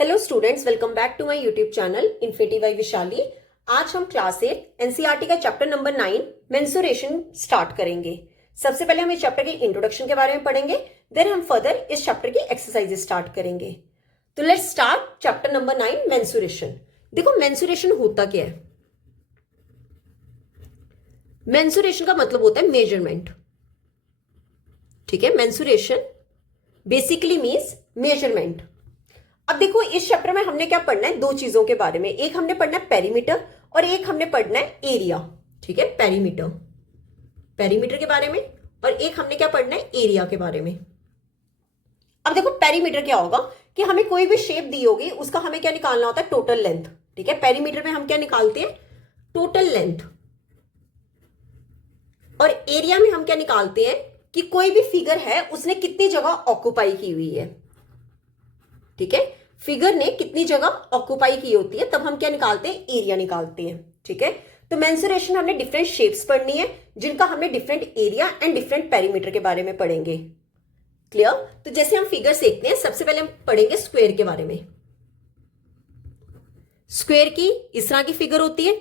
Hello students, welcome back to my YouTube channel Infinity by Vishali. आज हम class 8 NCERT का chapter number 9 mensuration start करेंगे। सबसे पहले हम इस चैप्टर के इंट्रोडक्शन के बारे में पढ़ेंगे, देन हम फर्दर इस चैप्टर की एक्सरसाइजेस स्टार्ट करेंगे। तो let's start chapter number 9 mensuration. देखो मेंसुरेशन होता क्या है। मेंसुरेशन का मतलब होता है मेजरमेंट। ठीक है, मेंसुरेशन बेसिकली मीन्स मेजरमेंट। अब देखो इस चैप्टर में हमने क्या पढ़ना है, दो चीजों के बारे में। एक हमने पढ़ना है पेरीमीटर और एक हमने पढ़ना है एरिया। ठीक है, पेरीमीटर पेरीमीटर के बारे में और एक हमने क्या पढ़ना है, एरिया के बारे में। अब देखो पेरीमीटर क्या होगा कि हमें कोई भी शेप दी होगी, उसका हमें क्या निकालना होता है, टोटल लेंथ। ठीक है, पेरीमीटर में हम क्या निकालते हैं, टोटल लेंथ। और एरिया में हम क्या निकालते हैं कि कोई भी फिगर है उसने कितनी जगह ऑक्युपाई की हुई है। ठीक है, फिगर ने कितनी जगह ऑक्युपाई की होती है, तब हम क्या निकालते हैं, एरिया निकालते हैं। ठीक है, तो मेंसुरेशन हमने डिफरेंट शेप्स पढ़नी है, जिनका हमने different area and different perimeter के बारे में पढ़ेंगे। क्लियर। तो जैसे हम फिगर देखते हैं, सबसे पहले हम पढ़ेंगे स्क्वायर के बारे में। स्क्वायर की इस तरह की फिगर होती है।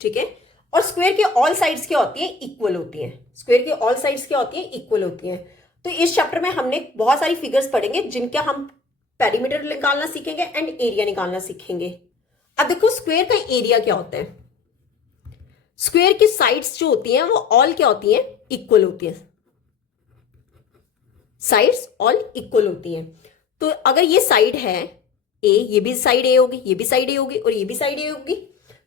ठीक है, और स्क्वायर के ऑल साइड्स क्या होती है, इक्वल होती है। स्क्वायर की ऑल साइड्स क्या होती है, इक्वल होती है। तो इस चैप्टर में हमने बहुत सारी फिगर्स पढ़ेंगे, जिनका हम पेरीमीटर निकालना सीखेंगे एंड एरिया निकालना सीखेंगे। अब देखो स्क्वायर का एरिया क्या होता है। स्क्वायर की साइड्स जो होती हैं वो ऑल क्या होती हैं, इक्वल होती हैं। साइड्स ऑल इक्वल होती हैं। तो अगर ये साइड है ए, ये भी साइड ए होगी, ये भी साइड ए होगी और ये भी साइड ए होगी,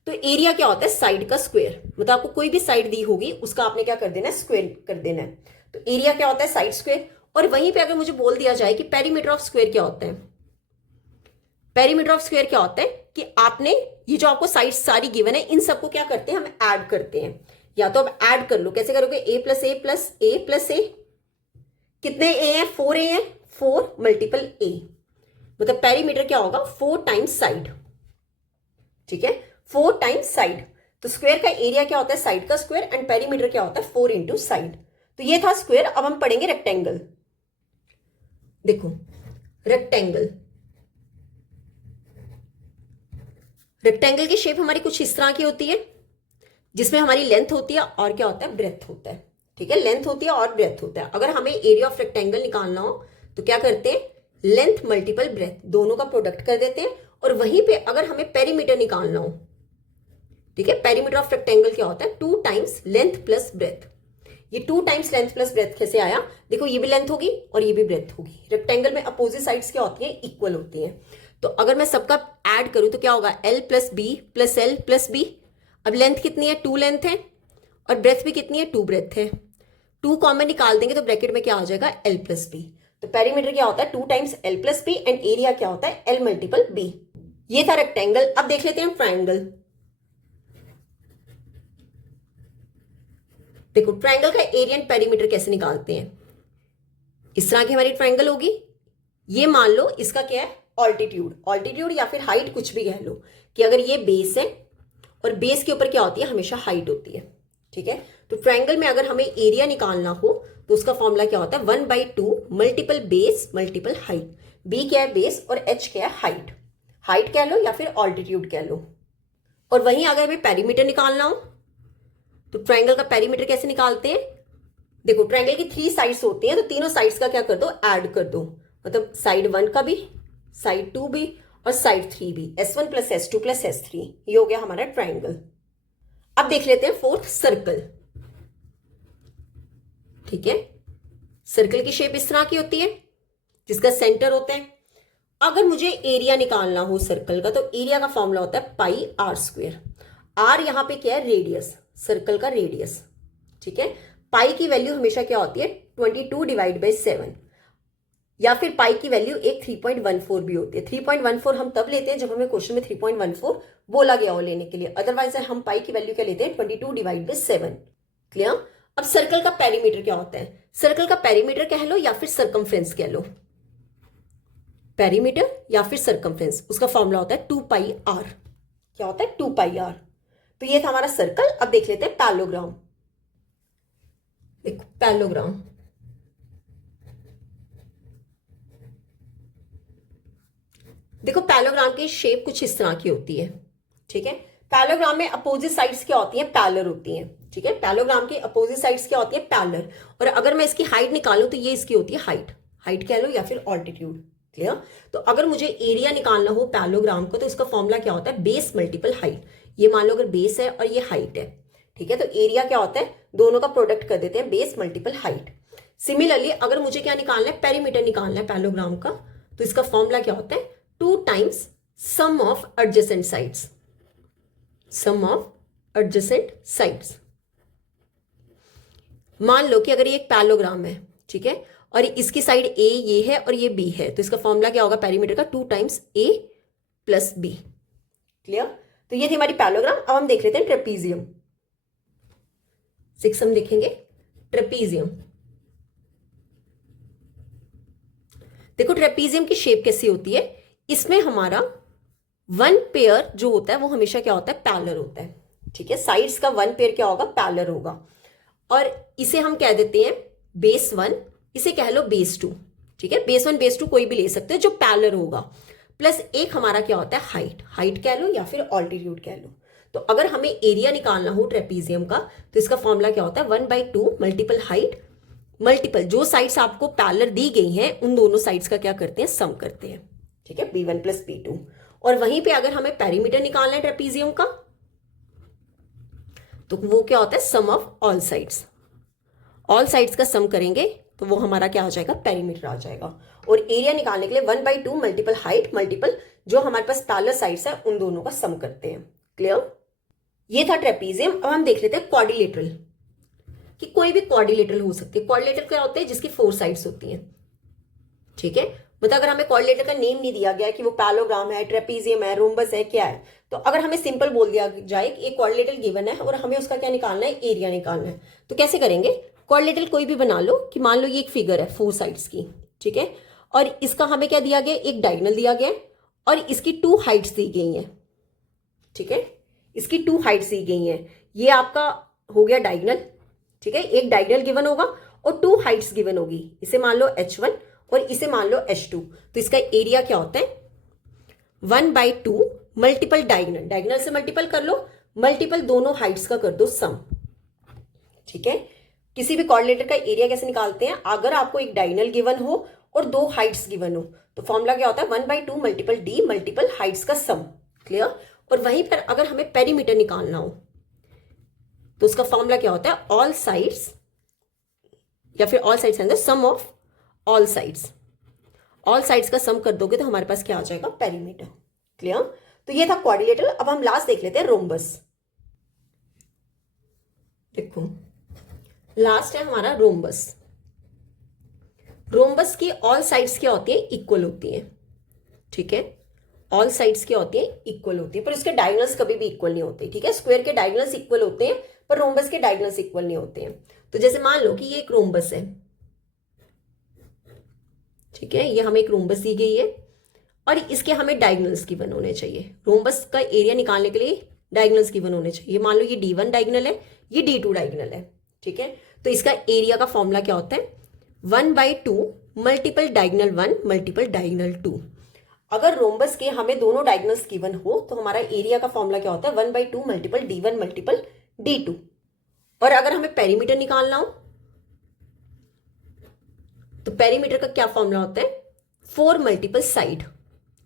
तो एरिया क्या होता है, साइड का स्क्वायर। मतलब आपको कोई भी साइड दी होगी उसका आपने क्या कर देना है, स्क्वायर कर देना है। तो एरिया क्या होता है, साइड स्क्वायर। और वहीं पे अगर मुझे बोल दिया जाए कि पेरीमीटर ऑफ स्क्वायर क्या होता है, पेरीमीटर ऑफ स्क्वायर क्या होता है कि आपने ये जो आपको साइड सारी गिवन है, इन सबको क्या करते हैं, हम ऐड करते हैं। या तो अब ऐड कर लो, कैसे करोगे, ए प्लस ए प्लस ए प्लस ए। कितने ए है, 4 ए है, 4 मल्टीपल ए। मतलब पेरीमीटर क्या होगा, 4 टाइम्स साइड। ठीक है, 4 टाइम्स साइड। तो स्क्वायर का एरिया क्या होता है, साइड का स्क्वायर, एंड पेरीमीटर क्या होता है, 4 इंटू साइड। तो ये था स्क्वायर। अब हम पढ़ेंगे रेक्टेंगल। देखो रेक्टेंगल, रेक्टेंगल की शेप हमारी कुछ इस तरह की होती है, जिसमें हमारी लेंथ होती है और क्या होता है, ब्रेथ होता है। ठीक है, लेंथ होती है और ब्रेथ होता है। अगर हमें एरिया ऑफ रेक्टेंगल निकालना हो तो क्या करते हैं, लेंथ मल्टीपल ब्रेथ, दोनों का प्रोडक्ट कर देते हैं। और वहीं पे अगर हमें पेरीमीटर निकालना हो, ठीक है, पेरीमीटर ऑफ रेक्टेंगल क्या होता है, 2 टाइम्स लेंथ प्लस ब्रेथ। ये 2 टाइम्स लेंथ प्लस ब्रेथ कैसे आया, देखो ये भी लेंथ होगी और ये भी ब्रेथ होगी। रेक्टेंगल में अपोजिट साइड्स क्या होती हैं, इक्वल होती हैं। तो अगर मैं सबका ऐड करूं तो क्या होगा, L plus B plus L plus B. अब लेंथ कितनी है, 2 लेंथ है, और ब्रेथ भी कितनी है, 2 ब्रेथ है। 2 कॉमन निकाल देंगे तो ब्रैकेट में क्या आ जाएगा, एल प्लस बी। तो पेरीमीटर क्या होता है, 2 times L plus B, and area क्या होता है, एल मल्टीपल बी। ये था रेक्टेंगल। अब देख लेते हैं ट्राइंगल। देखो ट्राइंगल का एरिया एंड पेरीमीटर कैसे निकालते हैं। इस तरह की हमारी ट्राइंगल होगी। ये मान लो इसका क्या है, ऑल्टीट्यूड, ऑल्टीट्यूड या फिर हाइट, कुछ भी कह लो, कि अगर ये बेस है और बेस के ऊपर क्या होती है, हमेशा हाइट होती है। ठीक है, तो ट्राइंगल में अगर हमें एरिया निकालना हो तो उसका फॉर्मूला क्या होता है, 1/2 multiple base multiple height. B क्या है, बेस, और एच क्या है, हाइट। हाइट कह लो या फिर ऑल्टीट्यूड कह लो। और वहीं अगर हमें पेरीमीटर निकालना हो तो ट्राइंगल का पेरीमीटर कैसे निकालते हैं, देखो ट्राइंगल की 3 साइड्स होती हैं, तो तीनों साइड्स का क्या कर दो, ऐड कर दो। मतलब साइड 1 का भी, साइड 2 भी और साइड 3 भी, S1 plus S2 plus S3। ये हो गया हमारा ट्राइंगल। अब देख लेते हैं फोर्थ, सर्कल। ठीक है, सर्कल की शेप इस तरह की होती है, जिसका सेंटर होता है। अगर मुझे एरिया निकालना हो सर्कल का, तो एरिया का फॉर्मूला होता है पाई आर स्क्वेयर। आर यहां पे क्या है, रेडियस, सर्कल का रेडियस। ठीक है, पाई की वैल्यू हमेशा क्या होती है, 22 डिवाइड बाई 7, या फिर पाई की वैल्यू एक 3.14 भी होती है। 3.14 हम तब लेते हैं जब हमें क्वेश्चन में 3.14 बोला गया हो लेने के लिए, अदरवाइज हम पाई की वैल्यू क्या लेते हैं, 22 डिवाइड बाई 7। क्लियर। अब सर्कल का पेरीमीटर क्या होता है, सर्कल का पेरीमीटर कह लो या फिर सर्कमफ्रेंस कह लो, पेरीमीटर या फिर सर्कमफ्रेंस, उसका फॉर्मूला होता है 2 पाई आर। क्या होता है, 2 पाई आर। तो ये था हमारा सर्कल। अब देख लेते हैं पैरेललोग्राम। देखो पैरेललोग्राम, देखो पैरेललोग्राम की शेप कुछ इस तरह की होती है, ठीक है। पैरेललोग्राम में अपोजिट साइड्स क्या होती हैं, पैरेलल होती हैं, ठीक है। पैरेललोग्राम की अपोजिट साइड्स क्या होती है, पैरेलल। और अगर मैं इसकी हाइट निकालूं तो ये इसकी होती है हाइट, हाइट कह लो या फिर ऑल्टीट्यूड, क्लियर। तो अगर मुझे एरिया निकालना हो पैरेललोग्राम को तो इसका फॉर्मूला क्या होता है, बेस मल्टीपल हाइट। ये मान लो अगर बेस है और ये हाइट है, ठीक है, तो एरिया क्या होता है, दोनों का प्रोडक्ट कर देते हैं, बेस मल्टीपल हाइट। सिमिलरली अगर मुझे क्या निकालना है, पेरीमीटर निकालना है पैरेललोग्राम का, तो इसका फॉर्मूला क्या होता है, 2 times sum of adjacent sides, sum of adjacent sides. मान लो कि अगर ये एक पैरेललोग्राम है, ठीक है, और इसकी साइड ए ये है और ये बी है, तो इसका फॉर्मूला क्या होगा पेरीमीटर का, 2 टाइम्स ए प्लस बी, क्लियर। तो ये थी हमारी पैरेललोग्राम। अब हम देख लेते हैं ट्रेपीजियम। 6 हम देखेंगे ट्रेपीजियम। देखो ट्रेपीजियम की शेप कैसी होती है, इसमें हमारा वन पेयर जो होता है वो हमेशा क्या होता है, पैरेलल होता है, ठीक है। साइड्स का वन पेयर क्या होगा, पैरेलल होगा। और इसे हम कह देते हैं बेस 1, इसे कह लो बेस 2, ठीक है। बेस 1 बेस 2 कोई भी ले सकते हो जो पैरेलल होगा। प्लस एक हमारा क्या होता है, हाइट, हाइट कह लो या फिर ऑल्टीट्यूड कह लो। तो अगर हमें एरिया निकालना हो ट्रेपीजियम का तो इसका फॉर्मूला क्या होता है, 1/2 मल्टीपल हाइट मल्टीपल जो साइड्स आपको पैरेलल दी गई हैं उन दोनों साइड्स का क्या करते हैं, सम करते हैं, ठीक है, b1 प्लस b2। और वहीं पे अगर हमें पेरीमीटर निकालना है ट्रेपीजियम का तो वो क्या होता है, sum of all sides. All sides का सम करेंगे तो वो हमारा क्या आ जाएगा, पेरीमीटर आ जाएगा। और एरिया निकालने के लिए 1/2 मल्टीपल हाइट मल्टीपल जो हमारे पास पैरेलल साइड्स है उन दोनों का सम करते हैं, क्लियर। ये था ट्रेपीजियम। अब हम देख लेते हैं क्वाड्रिलेटरल, कि कोई भी क्वाड्रिलेटरल हो सकती है। क्वाड्रिलेटरल क्या होते हैं, जिसकी 4 साइड्स होती हैं, ठीक है। मतलब अगर हमें क्वाड्रिलेटरल का नेम नहीं दिया गया कि वो पैरेललोग्राम है, ट्रेपीजियम है, रोम्बस है, क्या है, तो अगर हमें सिंपल बोल दिया जाए कि एक क्वाड्रिलेटरल गिवन है और हमें उसका क्या निकालना है, एरिया निकालना है, तो कैसे करेंगे। क्वाड्रिलेटरल कोई भी बना लो, कि मान लो ये एक फिगर है 4 साइड्स की, ठीक है, और इसका हमें क्या दिया गया, एक डायगोनल दिया गया और इसकी 2 हाइट्स दी गई हैं, ठीक है, इसकी 2 हाइट्स दी गई हैं। ये आपका हो गया डायगोनल, ठीक है, एक डायगोनल गिवन होगा और 2 हाइट्स गिवन होगी। इसे मान लो h1 और इसे मान लो h2। तो इसका एरिया क्या होता है, 1/2 मल्टीपल डायगोनल, डायगोनल से मल्टीपल कर लो, मल्टीपल दोनों हाइट्स का कर दो सम, ठीक है। किसी भी क्वाड्रिलेटरल का एरिया कैसे निकालते हैं, अगर आपको एक डायगोनल गिवन हो और 2 हाइट्स गिवन हो तो फॉर्मूला क्या होता है, 1/2 मल्टीपल डी मल्टीपल हाइट्स का सम, क्लियर। और वहीं पर अगर हमें पेरीमीटर निकालना हो तो उसका फॉर्मूला क्या होता है, ऑल साइड्स या फिर ऑल साइड्स अंदर sum of all sides. All sides का सम कर दोगे तो हमारे पास क्या आ जाएगा, पेरीमीटर, क्लियर। तो ये था क्वाड्रिलेटरल। अब हम लास्ट देख लेते हैं रोम्बस। देखो लास्ट है हमारा रोम्बस। रोम्बस की ऑल साइड्स क्या होती है, इक्वल होती है, ठीक है। ऑल साइड्स क्या होती है, इक्वल होती है, पर उसके डायगोनल्स कभी भी इक्वल नहीं होते, ठीक है। स्क्वायर के डायगोनल्स इक्वल होते हैं पर रोम्बस के डायगोनल्स इक्वल नहीं होते हैं। तो जैसे मान लो कि ये एक रोम्बस है, ठीक है, ये हमें एक रोम्बस दी गई है और इसके हमें डायगोनल्स गिवन होने चाहिए। रोम्बस का एरिया निकालने के लिए डायगोनल्स गिवन होने चाहिए। मान लो ये D1 डायगोनल है, ये D2 डायगोनल है, ठीक है। तो इसका एरिया का फॉर्मूला क्या होता है, 1/2 मल्टीपल डायगोनल 1 मल्टीपल डायगोनल 2। अगर रोम्बस के हमें दोनों डायगोनल्स गिवन हो तो हमारा एरिया का फॉर्मूला क्या होता है, 1/2 मल्टीपल D1 मल्टीपल D2। और अगर हमें पेरीमीटर निकालना हो तो पेरीमीटर का क्या फॉर्मूला होता है, 4 मल्टीपल साइड।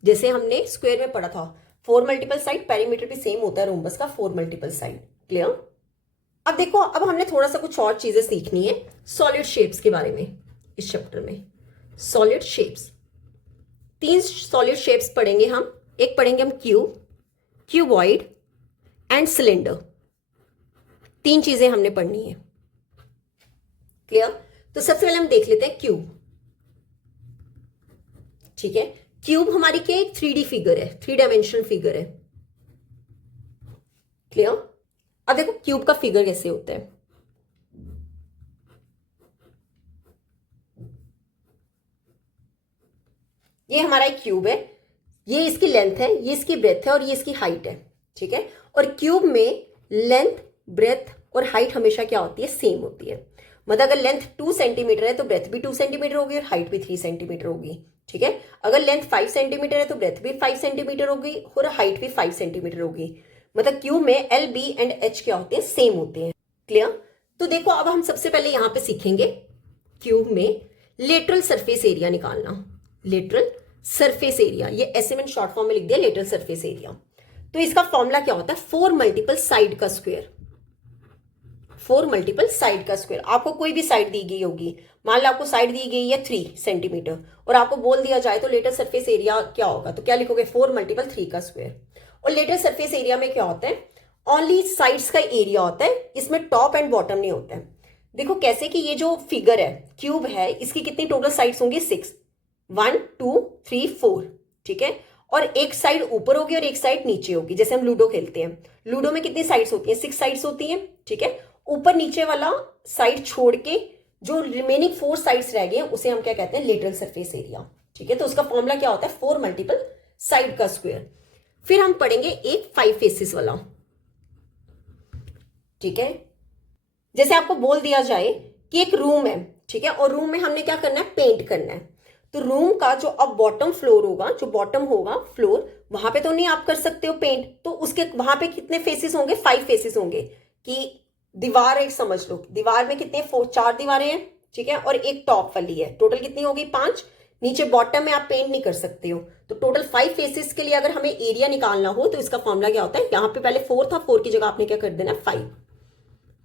जैसे हमने स्क्वायर में पढ़ा था 4 मल्टीपल साइड, पेरीमीटर भी सेम होता है रोम्बस का, 4 मल्टीपल साइड, क्लियर। अब देखो, अब हमने थोड़ा सा कुछ और चीजें सीखनी है सॉलिड शेप्स के बारे में इस चैप्टर में। सॉलिड शेप्स, 3 सॉलिड शेप्स पढ़ेंगे हम। एक पढ़ेंगे हम क्यूब, क्यूबॉइड एंड सिलेंडर। 3 चीजें हमने पढ़नी है, क्लियर। तो सबसे पहले हम देख लेते हैं क्यूब, ठीक है। क्यूब हमारी क्या एक 3D फिगर है, 3 डायमेंशनल फिगर है, क्लियर। अब देखो क्यूब का फिगर कैसे होता है। ये हमारा एक क्यूब है, ये इसकी लेंथ है, ये इसकी ब्रेथ है और ये इसकी हाइट है, ठीक है। और क्यूब में लेंथ, ब्रेथ और हाइट हमेशा क्या होती है, सेम होती है। मतलब अगर लेंथ 2 सेंटीमीटर है तो ब्रेथ भी 2 सेंटीमीटर होगी और हाइट भी 3 सेंटीमीटर होगी, ठीक है। अगर लेंथ 5 सेंटीमीटर है तो ब्रेथ भी 5 सेंटीमीटर होगी और हाइट भी 5 सेंटीमीटर होगी। मतलब क्यूब में एल बी एंड एच क्या होते हैं, सेम होते हैं। क्लियर। तो देखो अब हम सबसे पहले यहां पे सीखेंगे क्यूब में लेटरल सरफेस एरिया निकालना। लेटरल सरफेस एरिया, ये ऐसे मैंने शॉर्ट फॉर्म में लिख दिया लेटरल सरफेस एरिया। तो इसका फॉर्मूला क्या होता है, 4 मल्टीपल साइड का स्क्वायर। 4 मल्टीपल साइड का स्क्वायर। आपको कोई भी साइड दी गई होगी, मान लो आपको साइड दी गई है 3 सेंटीमीटर और आपको बोल दिया जाए तो लेटरल सरफेस एरिया क्या होगा, तो क्या लिखोगे, 4 मल्टीपल 3 का स्क्वायर। और लेटरल सरफेस एरिया में क्या होता है, ओनली साइड्स का एरिया होता है, इसमें टॉप एंड बॉटम नहीं होता है। देखो कैसे कि ये जो फिगर है क्यूब है, इसकी कितनी टोटल साइड्स होंगी, 6, 1 2 3 4, ठीक है। और एक साइड ऊपर होगी और एक साइड नीचे होगी। जैसे हम लूडो खेलते हैं, लूडो में कितनी साइड्स होती हैं, 6 साइड्स होती हैं, ठीक है। ऊपर नीचे वाला साइड छोड़ के जो रिमेनिंग 4 साइड्स रह गए हैं उसे हम क्या कहते हैं, लेटरल सरफेस एरिया, ठीक है। तो उसका फॉर्मूला क्या होता है, 4 मल्टीपल साइड का स्क्वायर। फिर हम पढ़ेंगे एक 5 फेसेस वाला, ठीक है। जैसे आपको बोल दिया जाए कि एक रूम है, ठीक है, और रूम में हमने क्या करना है, पेंट करना है। तो रूम का जो अब बॉटम फ्लोर होगा, जो बॉटम होगा फ्लोर, वहां पे तो नहीं आप कर सकते हो पेंट, तो उसके वहां पे कितने फेसेस होंगे, 5 फेसेस होंगे। कि दीवार एक समझ लो, दीवार में कितने 4 दीवारें हैं, ठीक है, और एक टॉप वाली है, टोटल कितनी होगी, 5। नीचे बॉटम में आप पेंट नहीं कर सकते हो, तो टोटल 5 फेसेस के लिए अगर हमें एरिया निकालना हो तो इसका फॉर्मूला क्या होता है, यहाँ पे पहले 4 था, 4 की जगह आपने क्या कर देना,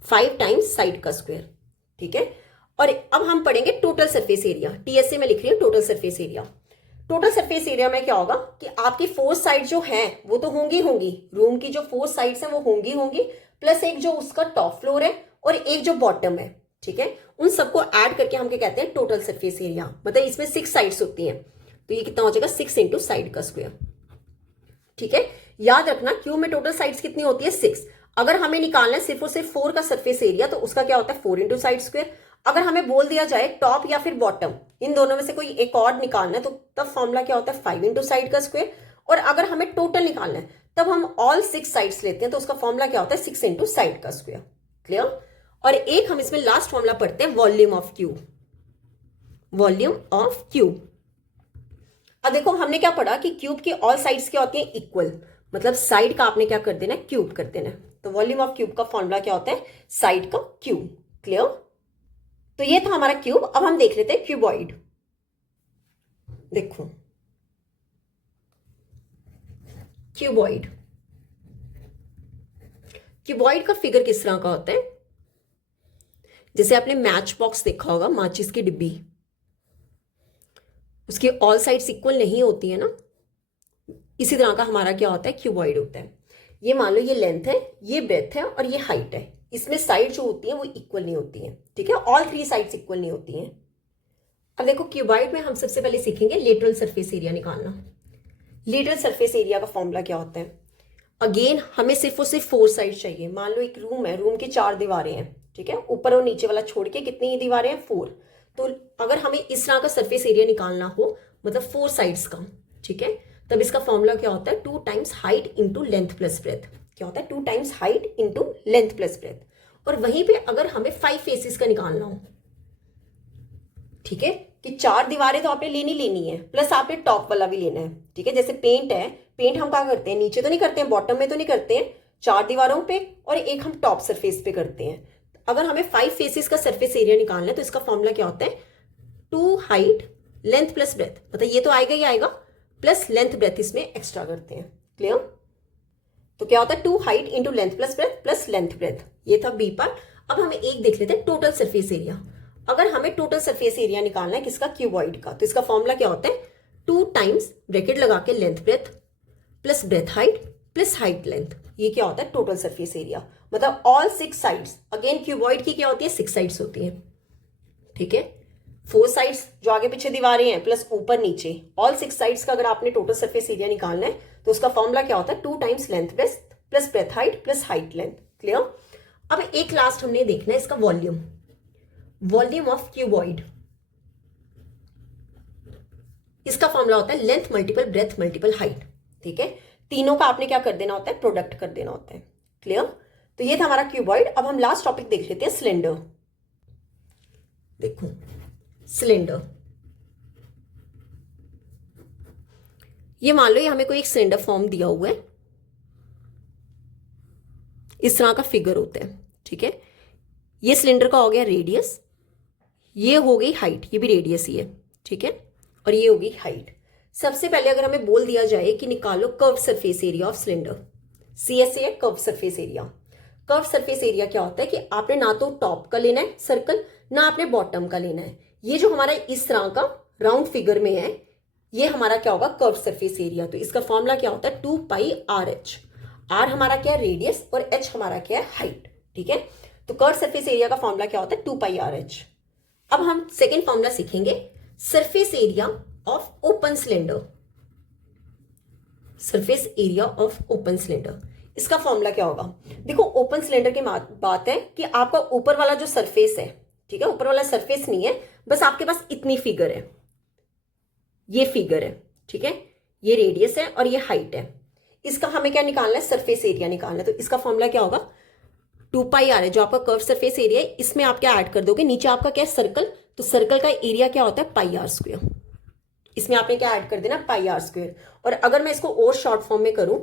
5 टाइम्स साइड का स्क्वायर, ठीक है। और अब हम पढ़ेंगे टोटल सरफेस एरिया। टीएसए में लिख रही हूं total surface area. Total surface area में क्या होगा कि आपकी 4 साइड जो है वो तो होंगी होंगी, रूम की जो 4 साइड्स है वो होंगी होंगी, प्लस एक जो उसका टॉप फ्लोर है और एक जो बॉटम है, ठीक है। उन सबको ऐड करके हम क्या कहते हैं, टोटल सरफेस एरिया। मतलब इसमें 6 साइड्स होती हैं, तो ये कितना हो जाएगा, 6 इंटू साइड का स्क्वायर, ठीक है। याद रखना क्यूब में टोटल साइड्स कितनी होती है, 6। अगर हमें निकालना है सिर्फ और सिर्फ 4 का सरफेस एरिया तो उसका क्या होता है, 4 इंटू साइड स्क्वायर। अगर हमें बोल दिया जाए टॉप या फिर बॉटम, इन दोनों में से कोई एक और निकालना है तो तब फॉर्मूला क्या होता है, 5 इंटू साइड का स्क्वायर। और अगर हमें टोटल निकालना है तब हम ऑल 6 साइड्स लेते हैं, तो उसका फॉर्मूला क्या होता है, 6 इंटू साइड का स्क्वायर। क्लियर। और एक हम इसमें लास्ट फॉर्मूला पढ़ते हैं, volume of cube. Volume of cube. अब देखो हमने क्या पढ़ा कि क्यूब की ऑल साइड्स क्या होती हैं, इक्वल। मतलब साइड का आपने क्या कर देना है, क्यूब कर देना है। तो वॉल्यूम ऑफ क्यूब का फॉर्मूला क्या होता है, साइड का क्यूब। क्लियर। तो ये था हमारा क्यूब। अब हम देख लेते हैं क्यूबॉइड। देखो क्यूबॉइड, क्यूबॉइड का फिगर किस तरह का होता है, जैसे आपने मैच बॉक्स देखा होगा, माचिस की डिब्बी, उसकी ऑल साइड्स इक्वल नहीं होती है ना, इसी तरह का हमारा क्या होता है, क्यूबॉइड होता है। ये मान लो ये लेंथ है, ये ब्रेथ है और ये हाइट है, इसमें साइड जो होती है वो इक्वल नहीं होती है, ठीक है। ऑल 3 साइड्स इक्वल नहीं होती हैं। अब देखो क्यूबॉइड में हम सबसे पहले सीखेंगे लेटरल सरफेस एरिया निकालना। लेटरल सरफेस एरिया का फॉर्मूला क्या होता है, अगेन हमें सिर्फ और सिर्फ 4 साइड चाहिए। मान लो एक रूम है, रूम की 4 दीवारें हैं, ठीक है, ऊपर और नीचे वाला छोड़ के कितनी दीवारें हैं, 4। तो अगर हमें इस तरह का सरफेस एरिया निकालना हो, मतलब 4 साइड्स का, ठीक है, तब इसका फॉर्मूला क्या होता है, 2 times height into length plus breadth. क्या होता है, 2 times height into length plus breadth. और वहीं पे अगर हमें 5 फेसेस का निकालना हो, ठीक है, कि 4 दीवारें तो आपने लेनी है, प्लस आपने टॉप वाला भी लेना है, ठीक है। जैसे पेंट है, पेंट हम क्या करते हैं, नीचे तो नहीं करते हैं, बॉटम में तो नहीं करते हैं, 4 दीवारों पे और एक हम टॉप सरफेस पे करते हैं। अगर हमें 5 फेसेस का सरफेस एरिया निकालना है तो इसका फॉर्मूला क्या होता है, 2 हाइट लेंथ प्लस ब्रेथ। मतलब ये तो आएगा ही आएगा, प्लस लेंथ ब्रेथ इसमें एक्स्ट्रा करते हैं। क्लियर। तो क्या होता है, 2 height into length plus breadth plus length breadth. ये था बी पार्ट। अब हमें एक देख लेते हैं टोटल सरफेस एरिया। अगर हमें टोटल सरफेस एरिया निकालना है किसका, क्यूबॉइड का, तो इसका फॉर्मूला क्या होता है, 2 टाइम्स ब्रैकेट लगा के length breadth plus breadth height plus height length. ये क्या होता है, टोटल सरफेस एरिया। मतलब ऑल 6 साइड्स, अगेन क्यूबॉइड की क्या होती है, 6 साइड्स होती है, ठीक है। 4 साइड्स जो आगे पीछे दीवारें हैं प्लस ऊपर नीचे, ऑल 6 साइड्स का अगर आपने टोटल सरफेस एरिया निकालना है तो उसका फॉर्मूला क्या होता है, 2 times length breadth plus breadth height plus height length. Clear. अब एक लास्ट हमने देखना है इसका वॉल्यूम, वॉल्यूम ऑफ क्यूबॉइड। इसका फॉर्मूला होता है length multiple breadth multiple height, ठीक है। तीनों का आपने क्या कर देना होता है, प्रोडक्ट कर देना होता है। क्लियर। तो ये था हमारा क्यूबॉइड। अब हम लास्ट टॉपिक देख लेते हैं, सिलेंडर। देखो सिलेंडर, ये मान लो ये हमें कोई एक सिलेंडर फॉर्म दिया हुआ है, इस तरह का फिगर होता है, ठीक है। ये सिलेंडर का हो गया रेडियस, ये हो गई हाइट, ये भी रेडियस ही है, ठीक है, और ये होगी हाइट। सबसे पहले अगर हमें बोल दिया जाए कि निकालो curve surface area of cylinder, CSA है curve surface area. Curve surface area क्या होता है कि आपने ना तो टॉप का लेना है सर्कल, ना आपने बॉटम का लेना है। ये जो हमारा इस तरह का राउंड फिगर में है, ये हमारा क्या होगा कर्व सरफेस एरिया। तो इसका फॉर्मूला क्या होता है 2πRH। R हमारा क्या है रेडियस और H हमारा क्या है हाइट, ठीक है। तो कर्व सरफेस एरिया का फॉर्मूला क्या होता है 2πRH। अब हम सेकेंड फॉर्मूला सीखेंगे, surface area of open cylinder. Surface area of open cylinder, इसका फॉर्मूला क्या होगा? देखो ओपन सिलेंडर की बात है कि आपका ऊपर वाला जो सरफेस है, ठीक है, ऊपर वाला सरफेस नहीं है, बस आपके पास इतनी फिगर है, ये फिगर है, ठीक है, ये रेडियस है और ये हाइट है। इसका हमें क्या निकालना है? सरफेस एरिया निकालना है। तो इसका फॉर्मूला क्या होगा 2πR है, जो आपका कर्व सरफेस एरिया है, इसमें आप क्या ऐड कर दोगे, नीचे आपका क्या है सर्कल, तो सर्कल का एरिया क्या होता है πr²। इसमें आपने क्या ऐड कर देना πr²। और अगर मैं इसको और शॉर्ट फॉर्म में करूं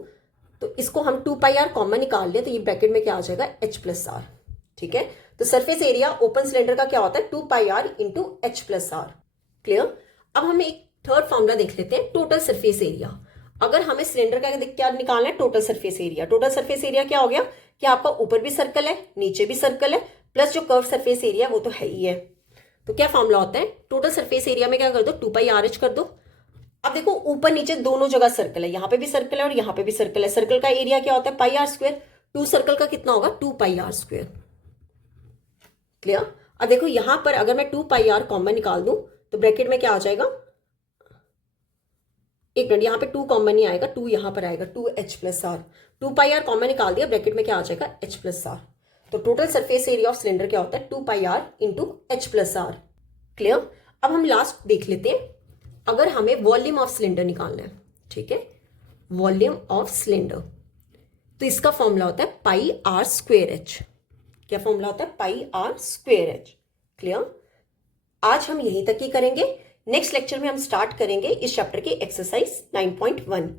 तो इसको हम 2πR कॉमन निकाल लें तो ये ब्रैकेट में क्या आ जाएगा H+R, ठीक है। तो सरफेस एरिया ओपन सिलेंडर का क्या होता है 2πR इंटू H+R। क्लियर। अब हम एक थर्ड फॉर्मूला देख लेते हैं, टोटल सरफेस एरिया। अगर हमें सिलेंडर का क्या निकालना है total surface area, total surface area क्या हो गया कि आपका ऊपर भी सर्कल है नीचे भी सर्कल है प्लस जो कर्व सरफेस एरिया वो तो है ही है। तो क्या फॉर्मूला होता है टोटल सरफेस एरिया में क्या कर दो 2πRH कर दो। अब देखो ऊपर नीचे दोनों जगह सर्कल है, यहाँ पे भी सर्कल है और यहाँ पे भी सर्कल है, सर्कल का एरिया क्या होता है πr²। 2 सर्कल का कितना होगा 2πR²। क्लियर। अब देखो यहां पर अगर मैं 2πR कॉमन निकाल दूं तो ब्रैकेट में क्या आ जाएगा, एक मिनट, यहाँ पे 2 कॉमन नहीं आएगा, 2 यहाँ पर आएगा 2H+R। 2πR कॉमन निकाल दिया, ब्रैकेट में क्या आ जाएगा H+R। तो total surface area of cylinder क्या होता है 2πR इंटू H+R। क्लियर। अब हम लास्ट देख लेते हैं, अगर हमें वॉल्यूम ऑफ सिलेंडर निकालना है, ठीक है, वॉल्यूम ऑफ सिलेंडर, तो इसका फॉर्मूला होता है πr²H। क्या फॉर्मूला होता है πr²H। क्लियर। आज हम यहीं तक ही करेंगे, नेक्स्ट लेक्चर में हम स्टार्ट करेंगे इस चैप्टर की एक्सरसाइज 9.1।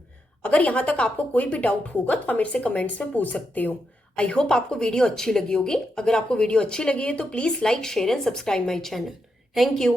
अगर यहां तक आपको कोई भी डाउट होगा तो आप मेरे से कमेंट्स में पूछ सकते हो। आई होप आपको वीडियो अच्छी लगी होगी। अगर आपको वीडियो अच्छी लगी है तो please like share and subscribe my channel. Thank you.